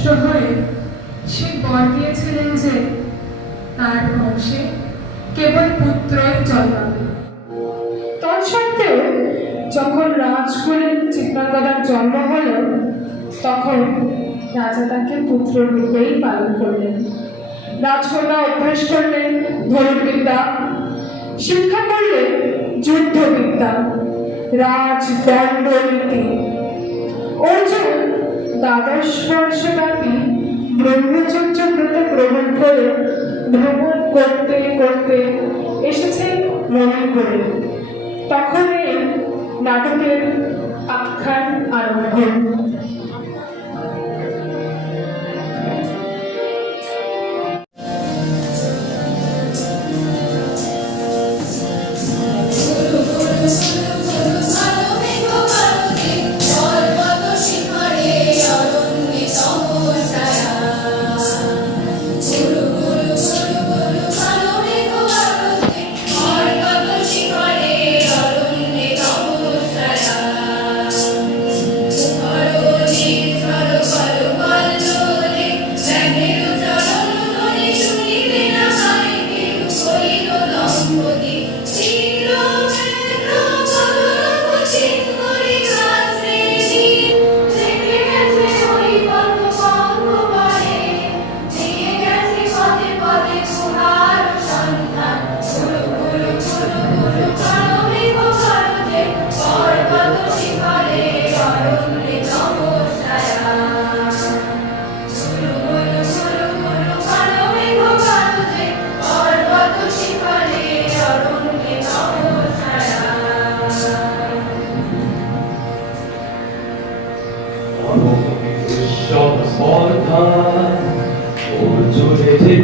সন্তুষ্ট হয়ে সে বর দিয়েছিলেন যে তার বংশে কেবল পুত্রই জন্মাবে। তৎসত্ত্বেও যখন রাজকুলে চিত্রাঙ্গদার জন্ম হল, তখন রাজা তাকে পুত্র রূপেই পালন করলেন। রাজকন্যা অভ্যাস করলেন ধনুর্বিদ্যা, শিক্ষা করলেন যুদ্ধবিদ্যা, রাজদণ্ডনীতি। অর্জুন দ্বাদশ বর্ষব্যাপী ব্রহ্মচর্য ব্রত গ্রহণ করে ভ্রমণ করতে করতে এসেছেন মণিপুরে। তখন এই নাটকের আখ্যান আরম্ভ।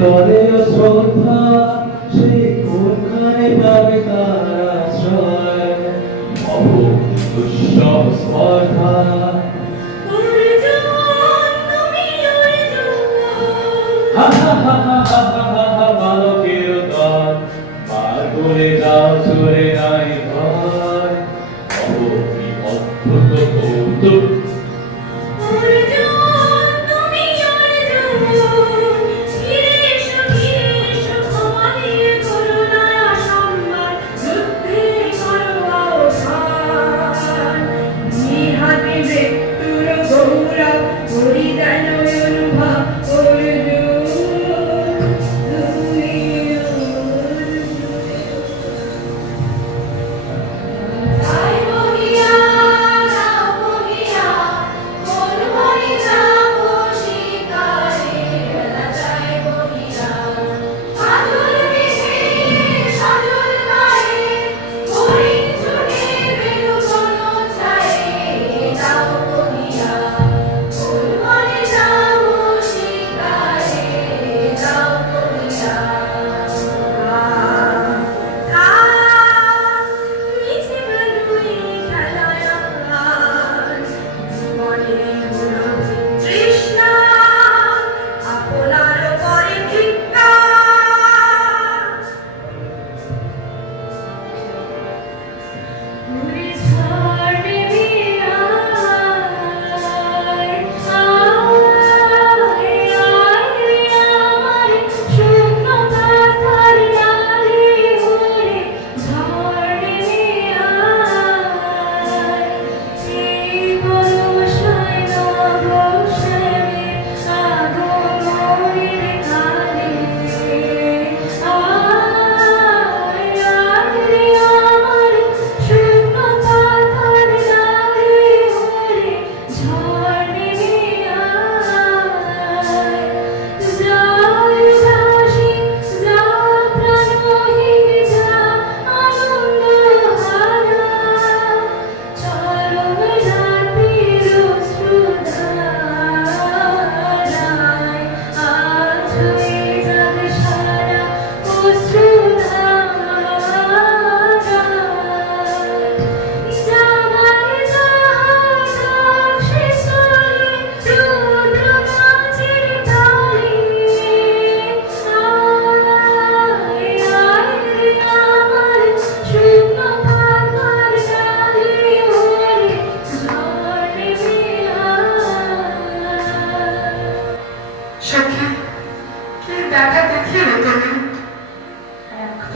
করে শ্রদ্ধা সে কোনখানে পাবে তার আশ্রয়, দুঃসহ স্পর্ধা। বালকের দল পার করে যাও চলে নাই ভয়, কি অদ্ভুত কৌতুক।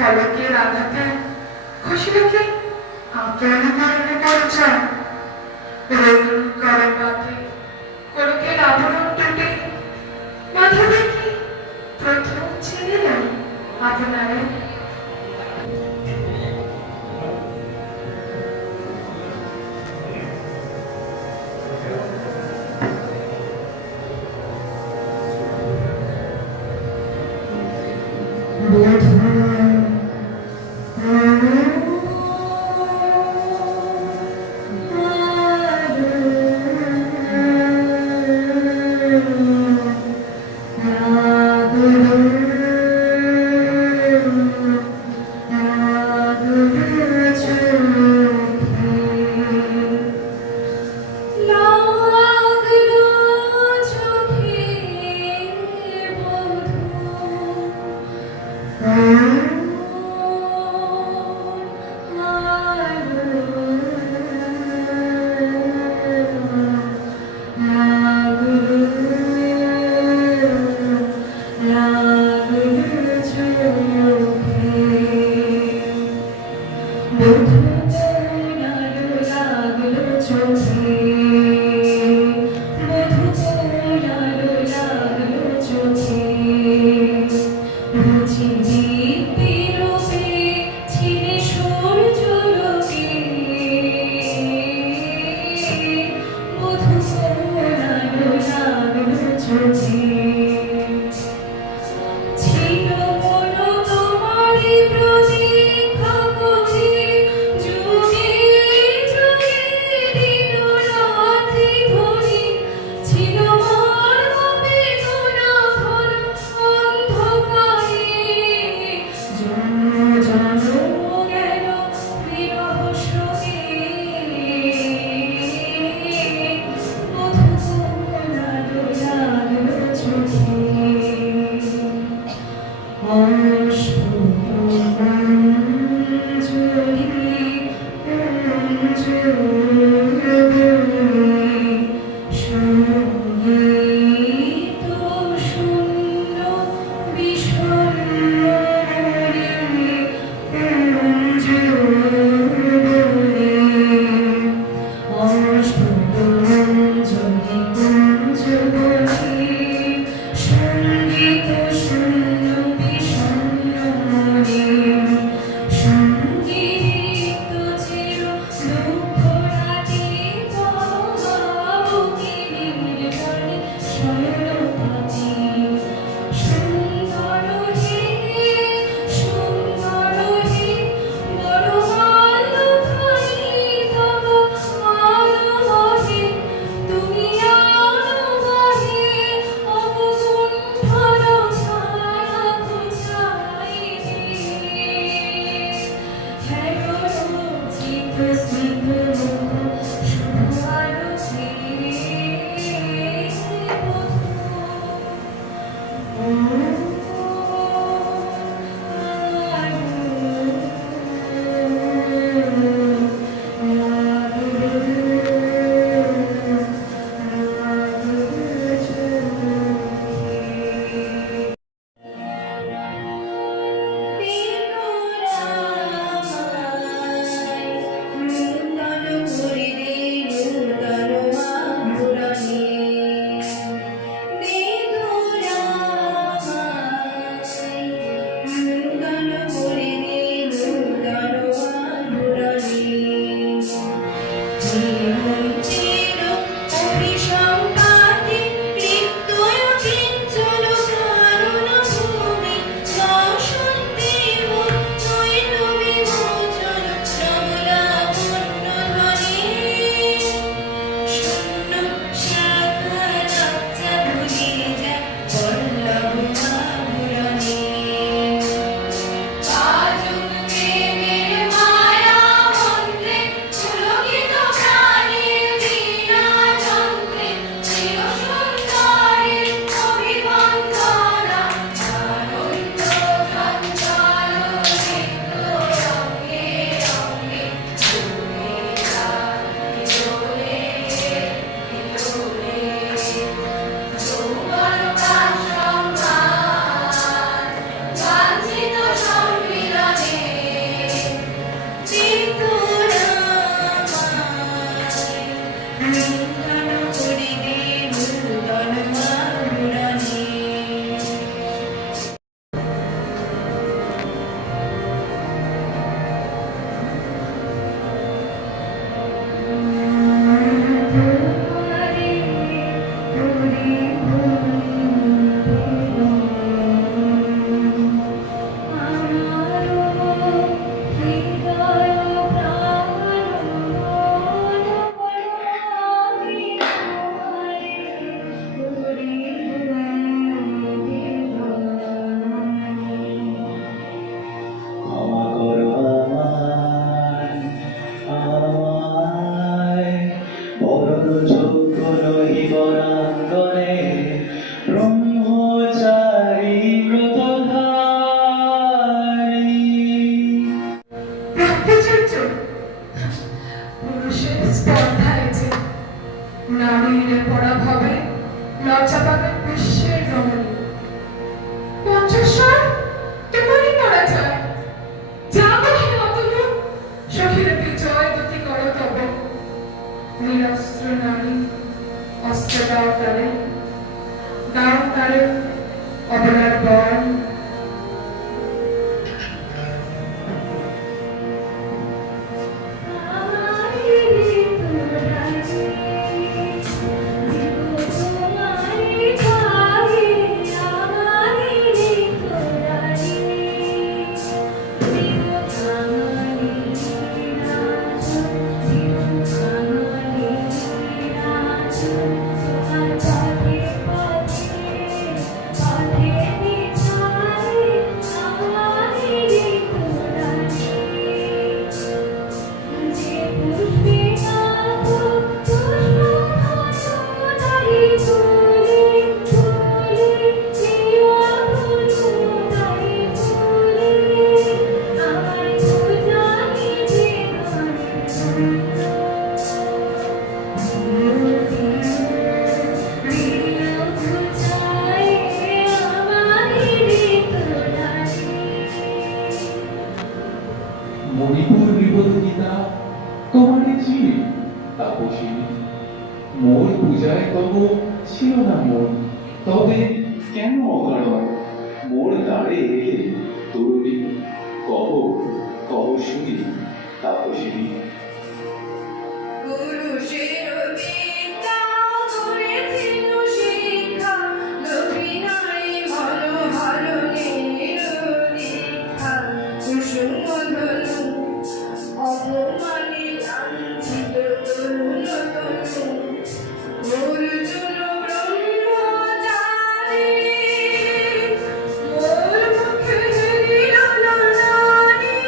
পলকের আঘাতে খুশিটাকে আপনার কারণে পরিচয় রোদু করে মাথে কলকের আবরণ টুটে মাথা দেখি প্রথম চিনিলাম আপনারে ছিল মন তোমারি প্রতীক্ষা করি নিরস্ত্র নারী অস্ত্র দাও তারে অবলার বল। মণিপুর নিবদিতা তোমারে চিনি তাপসিনী, মোর পূজায় তব ছিল না মন, তবে কেন অকারণ মোর দ্বারে এলে তরুণী, কহ কহ শুনি তাপসিনী। পুরুষের বিদ্যা করেছিল শিক্ষা, লোভী নারী মনোহরণের দীক্ষা। কুসুম ধনু অপমানে লাঞ্ছিত তরুণ তনু, অর্জুন ব্রহ্মচারী মোর মুখে দিল নারী।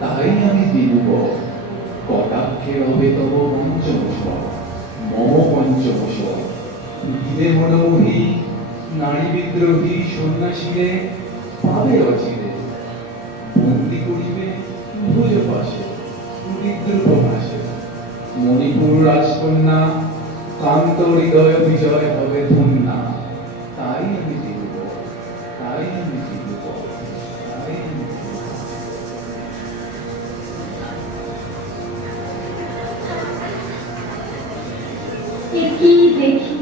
তাই আমি দিব কটাক্ষে হবে তব পঞ্চমস্বর, মম পঞ্চমস্বর। দিলে মনোমোহী নারী বিদ্রোহী সন্ন্যাসীরে পাবে অচিরে, বন্দি করিবে ভুজ পাশে বিদ্রুপ ভাসে। মণিপুর রাজকন্যা কান্ত হৃদয় বিজয় হবে ধন্যা। তাই আমি দিব, তাই আমি দিব, তাই আমি দিব। একই দেখি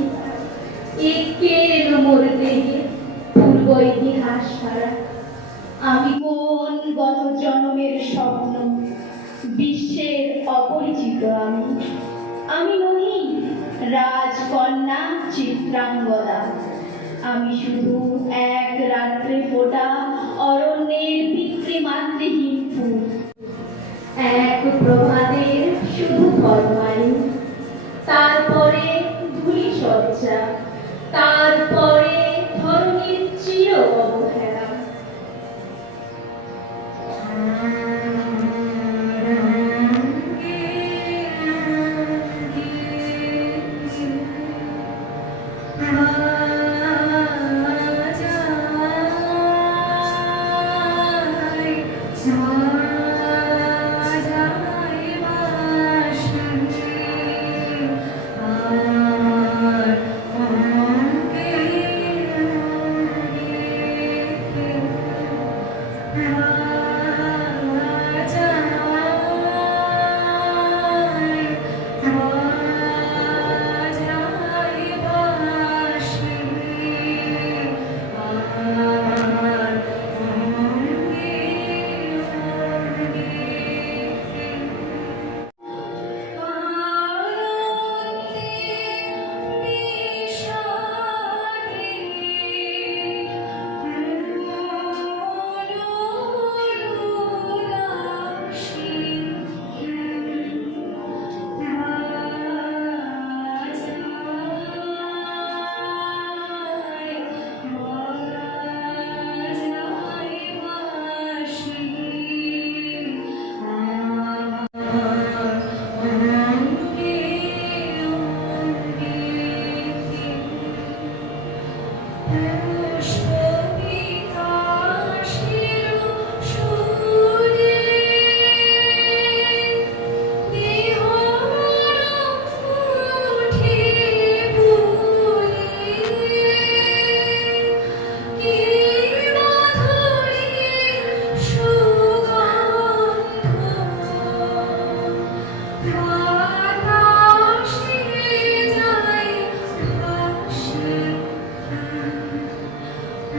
একে এলো মোর দেহে পূর্ব ইতিহাস ছাড়া। আমি কোন গত জন্মের স্বপ্ন, বিশ্বের অপরিচিত আমি নহি রাজকন্যা চিত্রাঙ্গদা। আমি শুধু এক রাত্রে ফোটা অরণ্যের পিতৃমাতৃহীন ফুল, এক প্রভাতের শুধু ফলমারি, তারপরে ধূলি সজ্জা, তারপরে ধরণীর চির অবহেলা। সে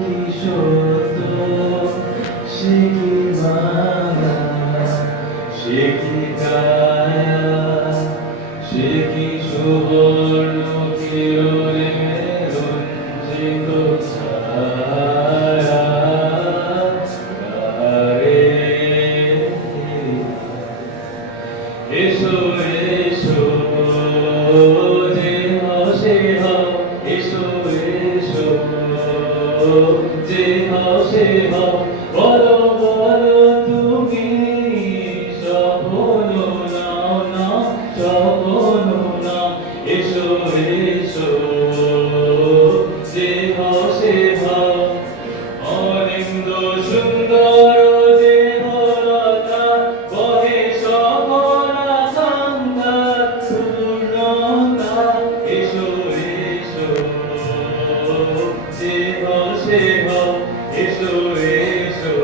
কি সত্য, সে কি মায়া, সে কি কায়া, সে কি সুবর্ণ কিরণে রঞ্জিত ছায়া। গারে এসো এসো যে হাসে হাও, এসো এসো যে হাসে হাও, বলো বলো তুমি সপন নাও নাও, সপন নাও। এসো এসো যে হাসে হাও, অনিন্দ সুন্দর দেহলতা বহে সপনা কান্তা পূর্ণতা। এসো এসো যে হাসে হাও, এসো এসো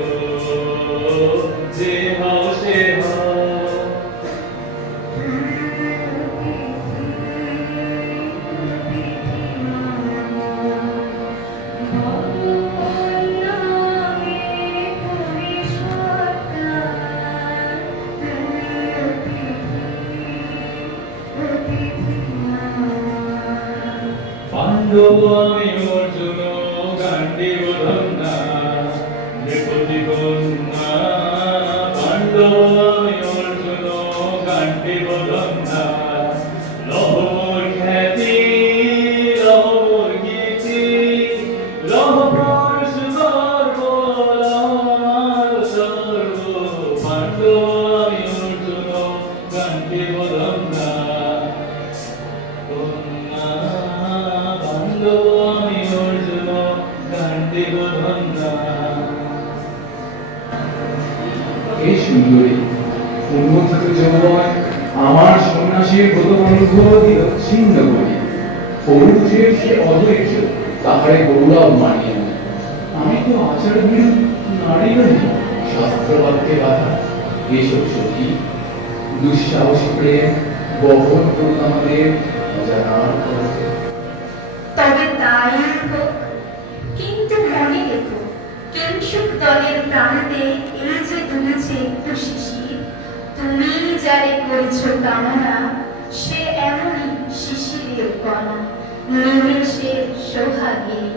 যে হাসে হাও। পাণ্ডব আমি অর্জুন গান্ডীব ধন্যা নৃপতি কন্যা। পাণ্ডব আমি অর্জুন গান্ডীব ধন্যা। লহ মোর খ্যাতি, লহ মোর কীর্তি, লহ মোর সুগর্ব, লহ আমার সর্ব। পাণ্ডব আমি অর্জুন গান্ডীব ধন্যা। আমি অর্জুন গান্ডীব ধন্যা। এই সুন্দরী উন্মোচিত যৌবন আমার সন্ন্যাসীর ব্রতবন্ধ দিল ছিন্ন করি। পৌরুষের সে অদ্বৈত তাহারে গৌরব মানিয়া। আমি তো আচার বিরূপ নারী নই, শাস্ত্রবাক্যে বাধা। এসব সখী দুঃসাহসী প্রেম বহন করুন আমাদের অজানার পথে। তবে তাই হোক, কিন্তু মনে রেখো কিংসুক দলের প্রাণীতে এই যে দুলেছে একটু শিশির, তুমি যারে করেছ কামনা সে এমনই শিশিরের কণা, নিমেষের সোহাগিনী।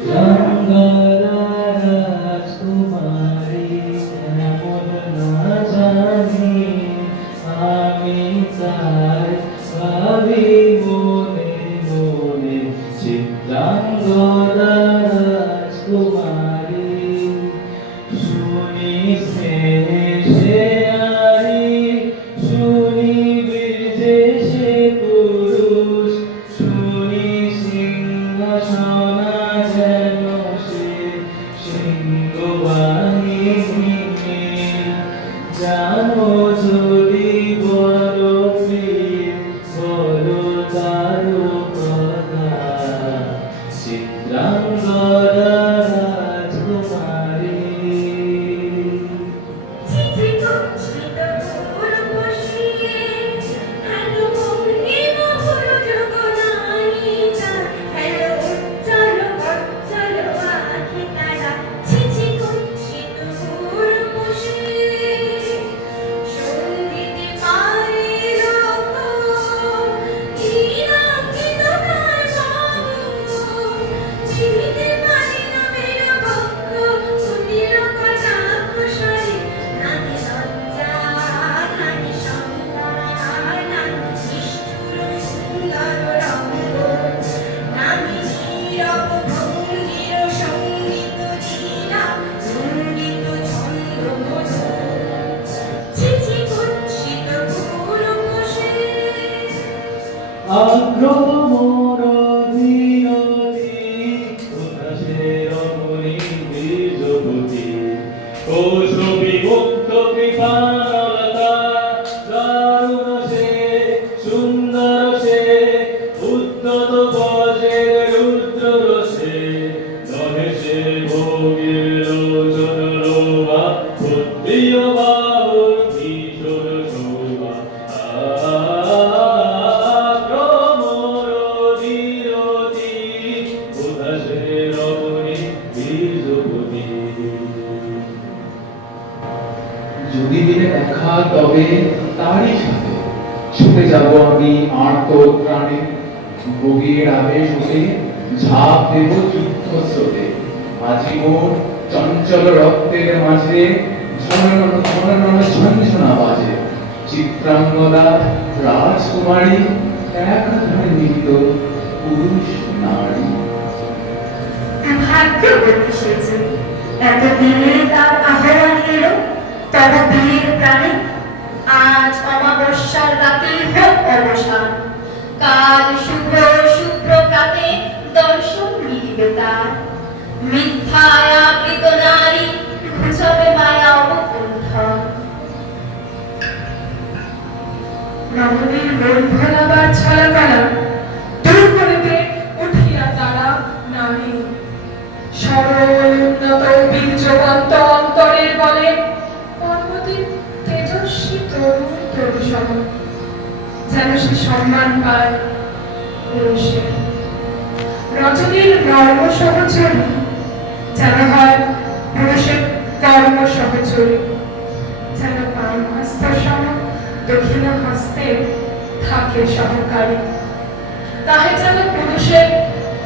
চিত্রাঙ্গদা রাজকুমারী এমন না জানি আমি তাই ভাবি মনে মনে চিত্রাঙ্গদা রাজকুমারী শুনি স্নেহে আরি শুনি বীর্যে সে পুরুষ শুনি সিংহাসনা যেন সে সিংহবাহিনী জানো যদি বড় প্রিয় বড় তারো কথা চিত্রাঙ্গদা রাজকুমারী চিঠি কুঞ্চিত ফুল বসিয়ে হ্যালো ভঙ্গিম হল জগনায়িকা হ্যালো উজ্জ্বল বজ্জ্বল আখি তারা চিঠি কুঞ্চিত ফুল বসিয়ে সঙ্গীতে পারে রকম নিরাঙ্কিত তার বাবু চিনিতে পারি না মের বক্ষ কুটির কথা কুশলী নানি লজ্জা নানি সংসার নানি নিষ্ঠুর সুন্দর রঙ্গ নামি নীরব ভঙ্গির সঙ্গীত লীলা সঙ্গীত ছন্দ মধু চিঠি কুঞ্চিত ফুল বসে আগ্রহ মোর বিরোধী উদাসে রমণী বীজবতী কৌশবী মুক্ত কৃপানলতা দারুণ সে সুন্দর সে উদ্যত বজে রুদ্র রসে দহে সে ভোগের লোচন লোভা ক্ষত্রিয় বাহুর কিশোর শোভা যদি দিনে দেখা তবে তারই সাথে ছুটে যাব আমি আর্ত প্রাণে ভোগের আবেশ হতে ঝাঁপ দেব যুদ্ধস্রোতে আজীবন চঞ্চল রক্তের মাঝে ঝনঝন ঝনঝন ঝনঝনা বাজে চিত্রাঙ্গদা রাজকুমারী একাধারে নিহিত পুরুষ নারী ভাগ্যবতী সেজে এত দিনে তার আহরণ এলো তব বীর প্রাণে আজ অমাবস্যার রাতে হোক অবসান কাল শুভ্র শুভ্র প্রাতে দর্শন মিলিবে তার মিথ্যায় আবৃত নারী ঘুচবে মায়া অবকুণ্ঠন রমণীর মন ভোলাবার ছলাকলা দূর করিতে উঠিয়া তারা নারী সরল উন্নত বীর্যবন্ত অন্তরের বলে পর্বতের তেজস্বী তরুণ তরুষম যেন সে সম্মান পায় পুরুষের রজনীর নর্ম সহচরী যেন হয় পুরুষের কর্ম সহচরী যেন বাম হস্ত সম দক্ষিণ হস্তে থাকে সহকারী তাহে যেন পুরুষের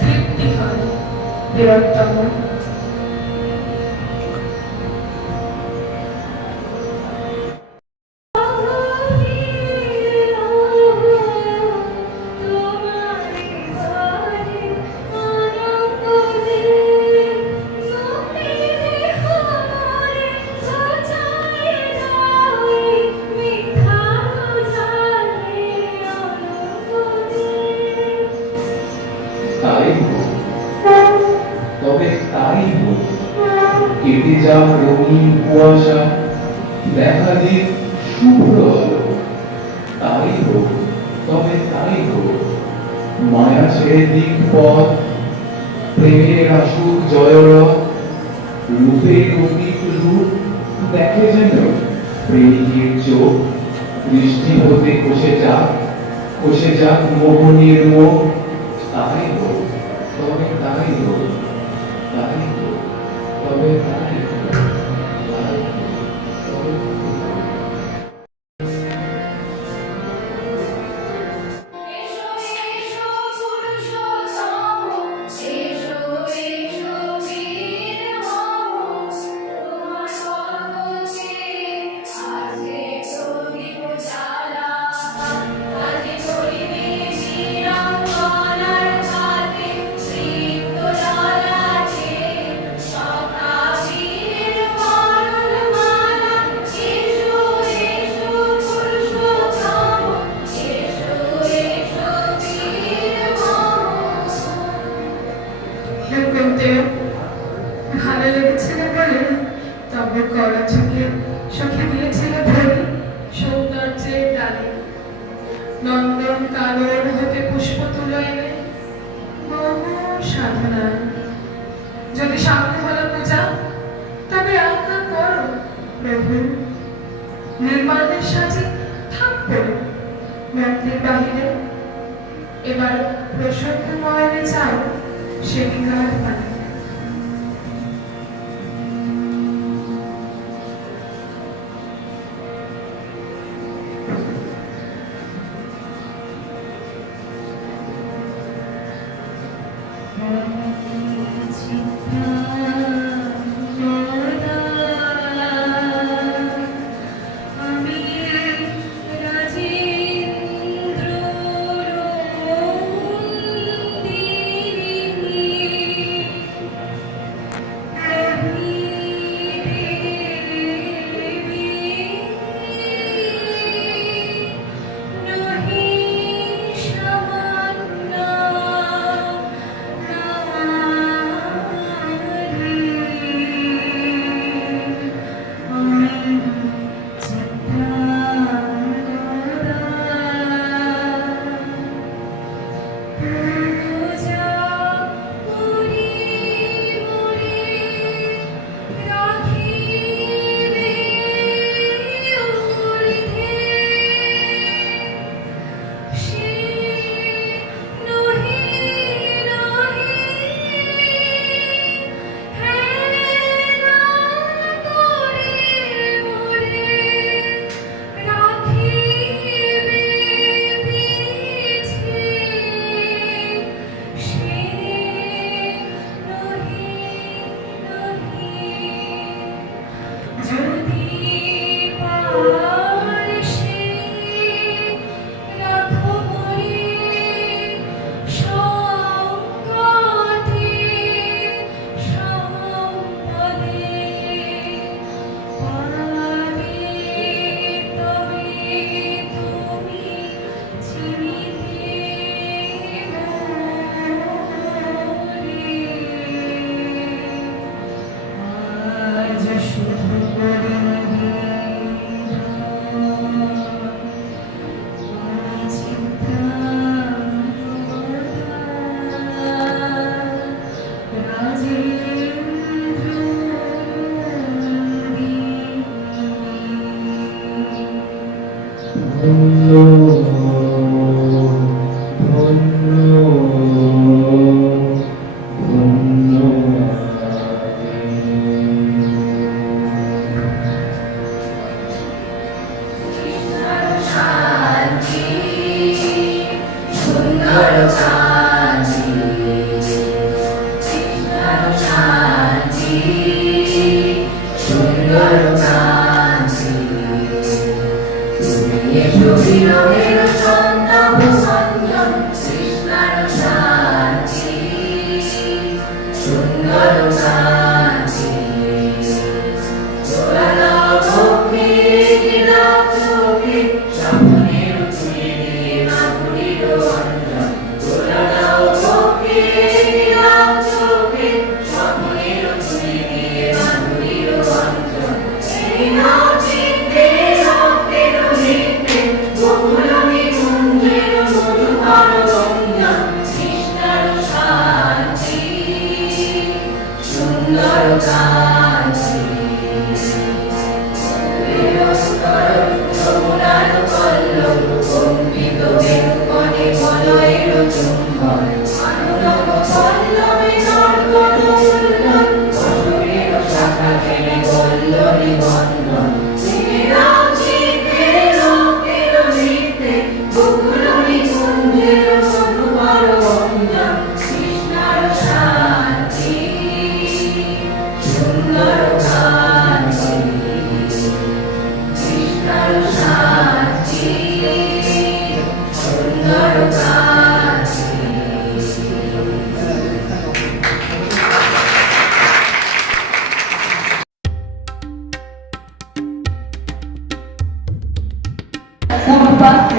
তৃপ্তি হয় বীরত্তম তাই হোক তবে তাই হোক কেটে যাক রঙিন কুয়াশা দেখা দিক শুভ্র আলো তাই হোক তবে তাই হোক মায়া ছেড়ে দিক পথ প্রেমের আসুক জয়রথ রূপের অতীত রূপ দেখে যেন প্রেমিকের চোখ দৃষ্টি হতে কষে যাক মোহনীর মুখ তাই হোক তবে তাই হোক তাই হোক তবে তাই হোক তাই হোক তবে এসো এসো পুরুষোত্তম এসো এসো তব করা চোখে সখী দিয়েছিল ধরি সৌন্দর্যের ডালে নন্দন কানন হতে পুষ্প তুলো এনে বহু সাধনায় যদি সামনে হলো পূজা তবে আজ্ঞা করো প্রভু নির্মাণের সাজে থাকবো মন্দির বাহিরে এবার প্রসঙ্গময় চাও সেদিকার পানে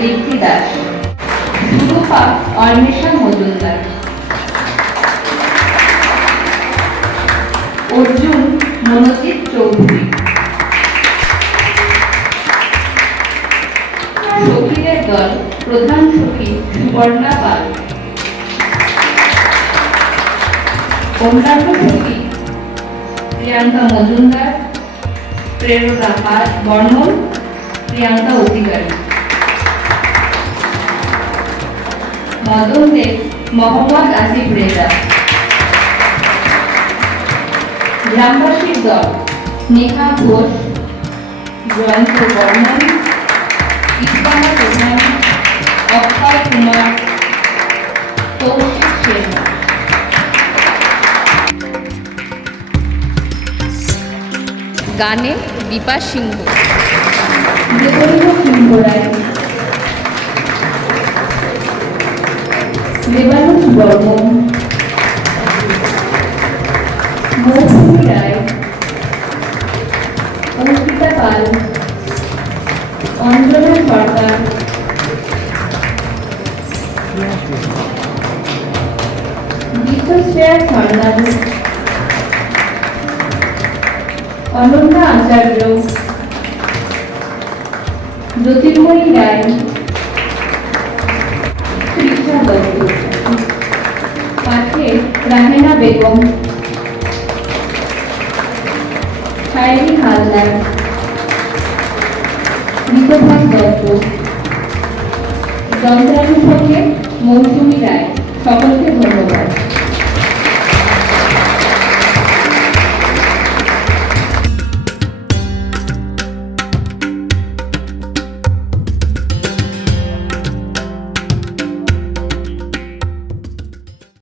ঋদ্ধি দাস, সুরূপা অন্বেষা মজুমদার, অর্জুন মনোজিৎ চৌধুরী। সুবর্ণা পাল। অন্যান্য প্রতীক প্রিয়াঙ্কা মজুমদার, প্রেরণা বর্মন, প্রিয়াঙ্কা অধিকারী। মদন দেব, মোহাম্মদ আসিফ রেজা। গ্রামবাসীর দল নেহা ঘোষ, জয়ন্ত বর্মন, ইস্পানা প্রধান, অক্ষয় কুমার, কৌশিক সেন। গানে দীপা সিংহ, দেবেন্দ্র সিংহ রায়, দেবানুজ বর্মন, মৌসুমী রায়, অঙ্কিতা পাল, অঞ্জনা সরকার, বিশ্বশ্রেয়া ফার্নান্ডেজ, অনন্যা আচার্য, জ্যোতির্ময়ী রায়, তৃষা দত্ত। পাঠে রাহেনা বেগম, শায়রি হালদার, ঋতভাস দত্ত। যন্ত্রাংশ সঙ্গে মৌসুমী রায়। সকলকে ধন্যবাদ।